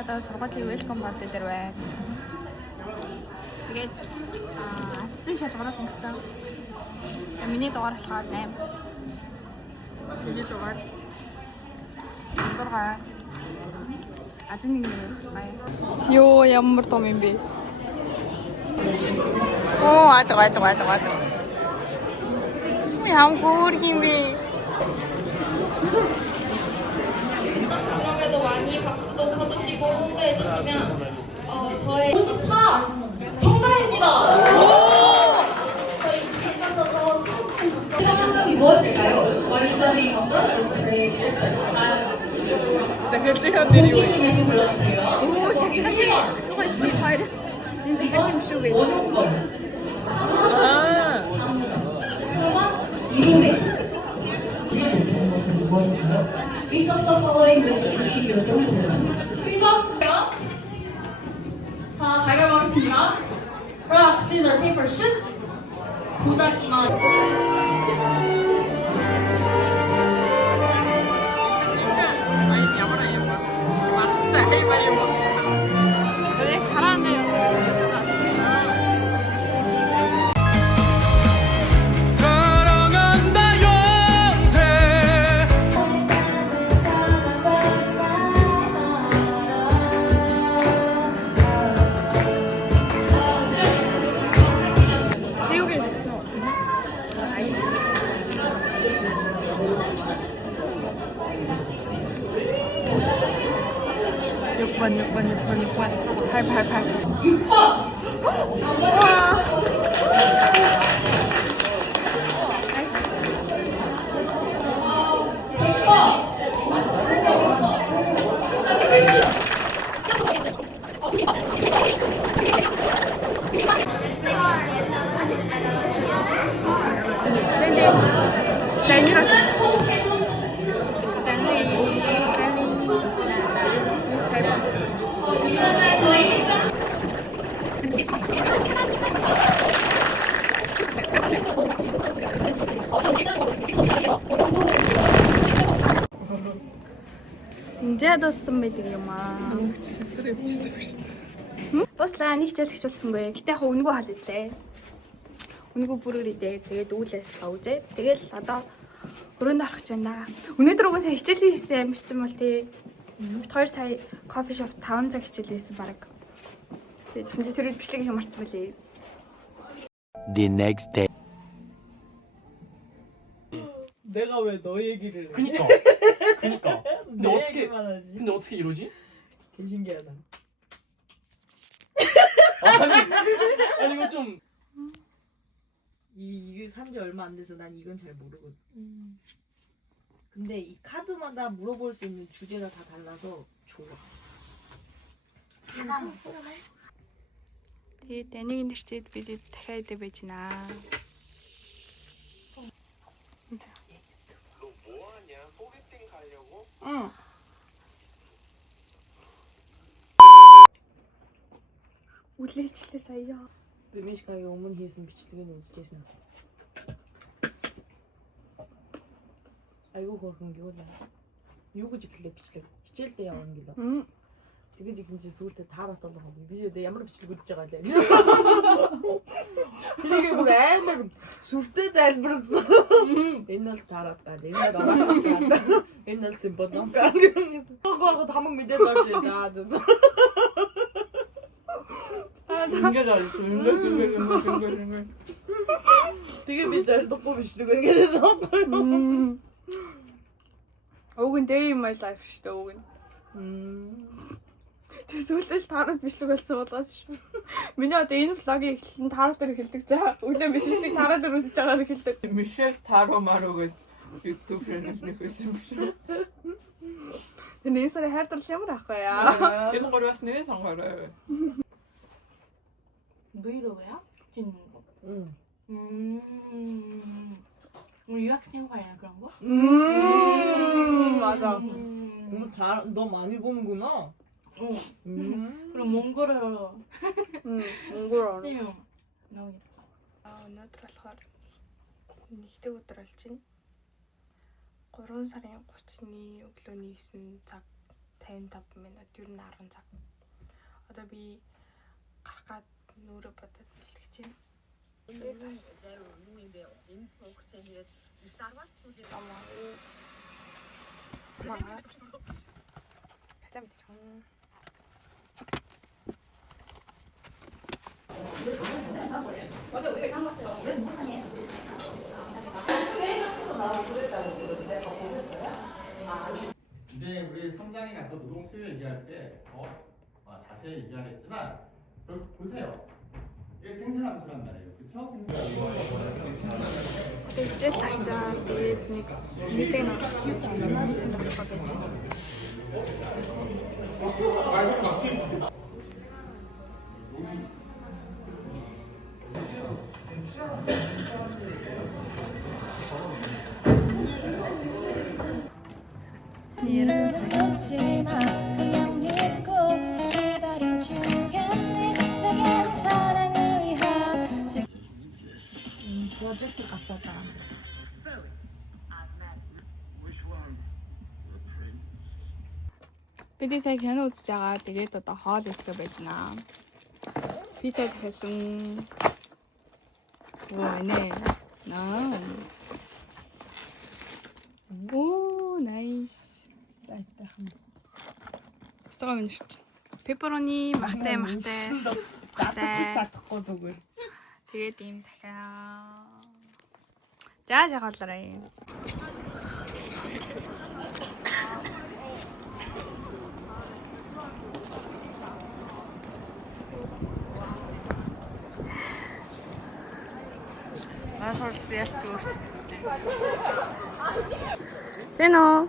одоо сургуулийн welcome party дээр байна. Тэгээд эцэстэн шалгараас ингэсэн. Миний дугаар болохоор 8. Миний дугаар 6. Азин нэг юм байна. Йоо, ямар том юм бэ? Оо, атга. 한국 힘이 그럼에도 많이 박수도 쳐주시고 홍보해주시면 저의 54 정답입니다. 저희 지금 가셔서 수업이 무엇일까요? What is the name of the 세계대회들이 중에서 불러주세요. 오, 세계대회 수가 있으니 바이러스 인생의 힘쇼에 원용걸 아 이름에 무엇일까요? Which of the following will be your home? 1번 자, 가위바위보 하겠습니다. Rock, scissors, paper, shoot. 보자기만. 그래 잘하네요. 새우게 됐어. 나이스. 6번. 8. 6번. 우와. 나이스. Инжээ дуссан байдаг юм аа. Дуслаа нэг хичээл хичүүлсэнгүй. Гэтэ яг үнэгүй хал идлээ. Үнэгүй бүрээр идээ. Тэгээд үйл ажиллагаа үзээ. Тэгэл одоо өрөөнд орох гэж байна. Өнөөдөр угаасаа хичээлээ хийсэн амарсан бол тий. 2 сая кофе шоп 5 цаг хичээл хийсэн баг. Тэгээд чинь тэр бичлэг их марцсан байлээ. The next day. 내가 왜 너 얘기를 해? 그니까. 내 얘기만 하지. 근데 어떻게 이러지? 개 신기하다. 아니 이거 좀. 이게 산지 얼마 안 돼서 난 이건 잘 모르거든. 근데 이 카드마다 물어볼 수 있는 주제가 다 달라서 좋아. 하나만. Тэгээд энийг нэрчээд бид дахиад байж байна. 너 뭐하냐? 소개팅 가려고? 응. Үлээлчлээ сая. 베미시카게 어머니 хийсэн бичлэгийг үзчихсэн. Айгуу хөрхөн гэвэл юу гэж ихлээ бичлэг хичээлдээ явна гэлээ. Тэгэж ихсэн чи сүүлдээ таар отолох юм. Би ямар бичлэг үзэж байгаа лээ. Тэрийг бүр амар сүртэй тайлбарласан. Энэ бол таарат гал. Энэ бол ороод гал. Энэ бол симбол гал. Гоо хамаг мэдээд орж ирээ. 연결 잘했어. 연결. 되게 би зордохгүй биш нэг ингэж сонголоо. Уг нь day in my life шүү дээ уг нь. Тэсүүлэл таарууд бичлэг болсон болгоос шүү. Миний одоо энэ влогийг эхлэн таарууд дээр эхэлдэг за. Өглөө бичлэгийг таарууд дээр үзэж байгааг эхэлдэг. Мишель Таро Марог YouTube channel нэхсэн биш. Энэ сар хайртал ямар ах вэ яа? Энэ гол бас нэрээ сонгороо. 브이로그야? 찍는 거? 뭐 유학생활이나 그런 거? 맞아. 너 많이 보는구나. 그럼 몽골어 몽골어. 뜨면 나오니까. өнөөдөр болохоор нэгдэг өдөр болж байна. 3 сарын 30-ны өглөөний 9 цаг 55 минут, ер нь 10 цаг. Одоо би гарах гад нүрэ бодоод бэлтгэж байна. 이제 우리 성장에 가서 노동 수요 얘기할 때 더 자세히 얘기하겠지만 여기 보세요. 이게 생산함수란 말이에요. 그쵸? Одоо хичээл харчаа тэгээд нэг мэдээ нөхцөл болох байж байна. 없지만 그냥 믿고 기다려주겠니 내게는 사랑을 위한 프로젝트 갔었다. Бид сая кино үзэж байгаа. Тэгээд одоо хоол идэх байж байна. Пицца хийсэн. Нэ. Оо, nice. Стого минь шүү. Пепперони, махтай. Татчих чадахгүй зүгээр. Тэгээд ийм дахиад. За шахалраа. Асуулт яст өөрсдөө. Зэнэ.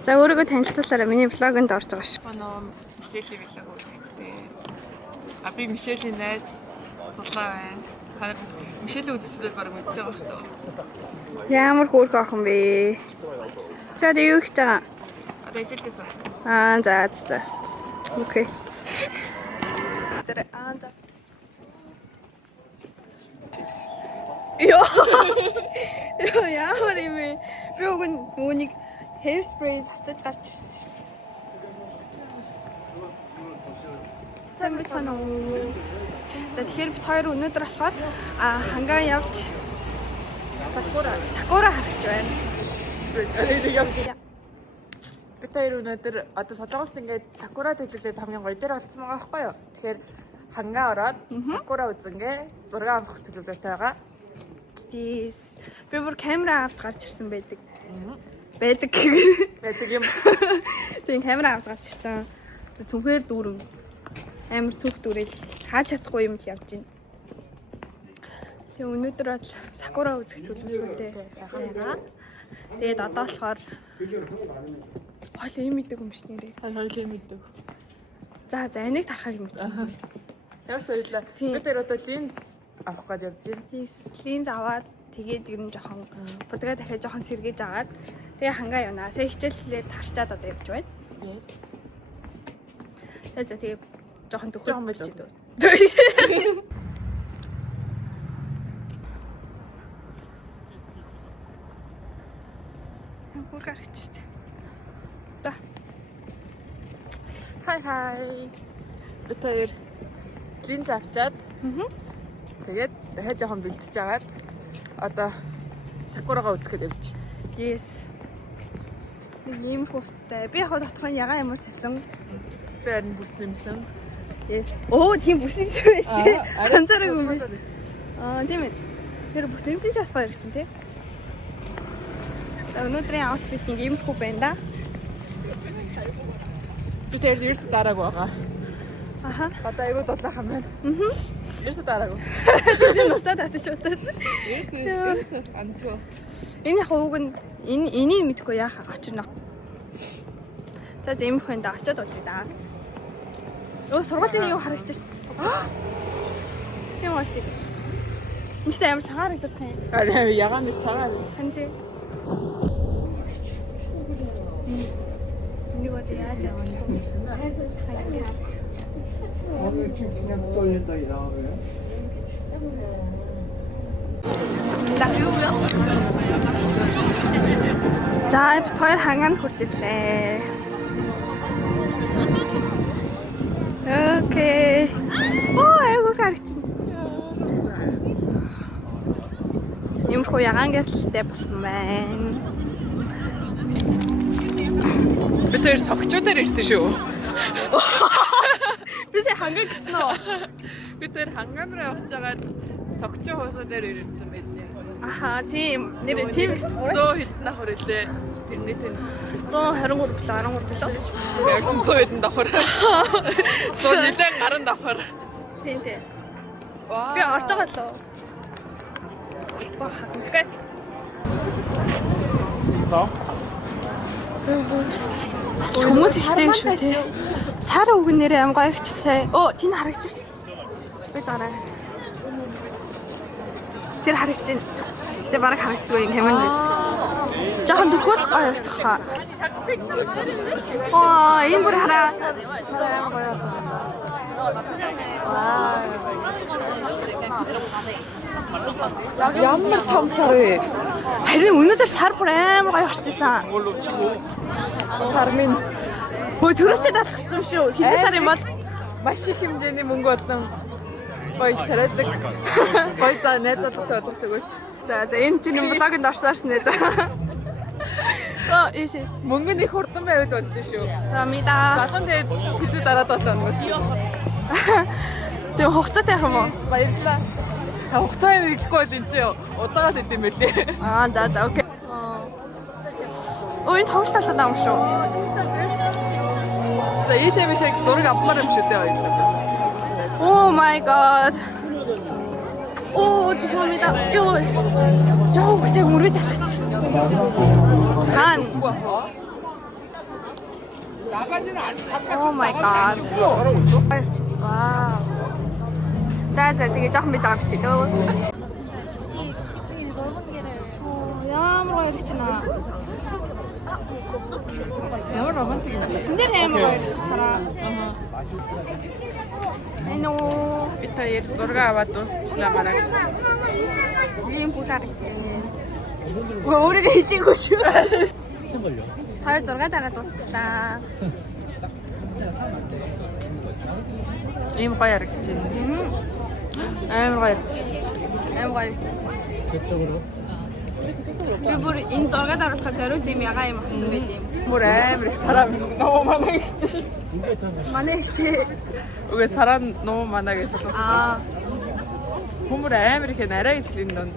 За өөрийгөө танилцуулаарай. Миний влогонд орж байгаа шүү. Соноо Мишелийн влог үзэгчтэй. Би Мишелийн найз зулаа байна. Харин Мишелийн үзэгчдээ баг мэдж байгаа хэрэг. Ямар хөөрхөн охин бэ? За тэг юу хийж байгаа? Одоо ижилдээс. За. Окей. За. Йоо ямар юм бэ? Би уг нүуник hair spray засаж гарч ирсэн. Сайн байна уу? За тэгэхээр бид хоёр өнөөдөр болохоор хангаа явж Сакура харагч байна. Бид хоёр өнөөдөр одоо Солонгост ингээд Сакура төлөвлөлт хамгийн гоё дээр олцсон байгаа байхгүй юу? Тэгэхээр хангаа ороод Сакура үзэнгээ зураг авах төлөвлөлттэй байгаа. Yes. Би бүр камера авч гарч ирсэн байдаг. Байдаг юм. Тийм камера авч гарч ирсэн. Цүнхээр дүүрэн амар цүнх дүүрэл хааж чадахгүй юм л явж байна. Тэгээ өнөөдөр бол Сакура үзэх төлөвлөгөөтэй байгаа. Тэгээд одоо болохоор хоол юм идэг юм шиг нэрээ. Хойл юм идэв. За энийг тарахаар юм. Ямар соёлоо. Бид хоёр одоо линз авах гэж явж байна. Yes, линз аваад тэгээд ер нь жоохон будгаа дахиад жоохон сэргээж агаад тэгээ хангаа явнаа. Сая хичээллээ тарчаад одоо явж байна. Yes. За тэгээ жоохон төхөж байж дөө. Бүр гарчихсан. За. Хай. Бид хоёр линз авчаад тэгээд дахиад жоохон бэлтэж агаад одоо Сакурагаа үзэхэд явж байна. Yes. Нэг юм хувцтай. Би яг дотхон ягаан ямар сасан. Би харин бүс нэмсэн. Yes. Оо, тийм бүс нэмсэн байж тээ. Ганцаараа юм байна. Тийм ээ. Тэр бүс нэмсэн ч бас гоё ирчин тий. За өнөөдрийн аутфит нэг юм хүү байна да. Би тэр ерөөс дараагүй байгаа. Аха. Одоо айгуу дулаахан байна. Ерөөс дараагүй. Тийм усаа татаж удаад. Ерөөс амчгүй. Энэ яг уг нь энийг мэдгүй яах очирно. За ийм хүн да очиод болъё да. Өө сургуулийн юу харагч байна. Юм уустик. Миштэй ямар цагаар идэх юм. Аа ягаан биш цагаар. Ханжи. Энийг одоо яаж явах юм. Да юу вэ? За бит хоёр ханганд хүрч ирлээ. Окей. Оо айгуу харагдсан. Юмрхуу ягаан гэрэлтэй болсон байна. Бид хоёр согчуудаар ирсэн шүү. Би сая ханган гэсэн үү? Бид хоёр ханган руу явж байгаад согчоо хуусаар ирсэн байж байна. Аха тийм нэр тийм гэж 100 хэдэн давхар үлээ. Тэрний тэн 123 билүү 13 билүү? яг 100 хэдэн давхар. Суу нэлээд гарын давхар. Тийм тийм. Би орж байгаа лөө. Баа хагтгаа. Хүмүүс ихтэй юм шүү тий. Сара үг нэрээ ам гоё ихчээ. Оо тийм харагдаж шв. Би зараа. Тэр харагдаж байна. Тэр бараг харагдгүй юм хэмээн байл. Жохон төгөөл гоё явах хаа. Оо энэ бүр хараа. Ямар том сар вэ? Харин өнөөдөр сар бүр амар гоё харчихсан. Сар минь Өө төрөөчөд алах гэсэн шүү. Хэдэн сар юм бол? маш их хэмжээний мөнгө болон гоё царайдаг. Гоё за найзуудтай олгож өгөөч. За энэ чинь блогонд орсоорсон нэ за. Оо ийш. Мөнгө нь их хурдан байвал болж шүү. Самида. Залан тэгээд хэдүү дараа 7 хоногоос. Тэг хугацаатай явах юм уу? Баярлалаа. Хугацаа нэглэхгүй бол энэ чи удаагаад идэм байлээ. Аа за окей. Оо энэ тоглолт талаа юм шүү. За ийшээ мишээ зураг авмаар юм шүү дээ хоёулаа. Oh my god. Оо 죄송합니다. Йоо. Жоо гэдэг мөрөж алгач. Хан. Oh my god. Вау. За тэгээ жоохон би жаа бичээ дөө. Ямар гоё бичнэ. Ямар романтик юм бэ? Зинээр амар гоё бичнэ. Эно Бид хоёр зураг аваад дуусчлаа бараг. ийм бүр харагдсан. Өөрийгөө хэлээгүй шүү. Хоёр зураг дараа дуусчлаа. Ийм гоё харагдаж байна. Амар гоё харагдаж. Амар гоё харагдсан. Би бүр энэ зураг дараалахад зориуд юм ягаа юм авсан байт юм. Мөр амар их сараа ноо манаа гэж шүү. Манай ихтэй. Үгүй сараа ноо манаа гэж. Аа. Хүмүүр амар их нарай гэж хэлэн донд.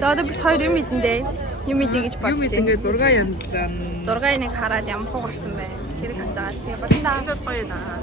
Тэгээд бид хоёр юм идэндээ. Юм идэ гэж Юм бодсон. ингэ зураг янзлаа. Зургийг нэг хараад ямар хуу гарсан бэ? Хэрэг харж байгаа. Тэгээ болно да. Гоё наа.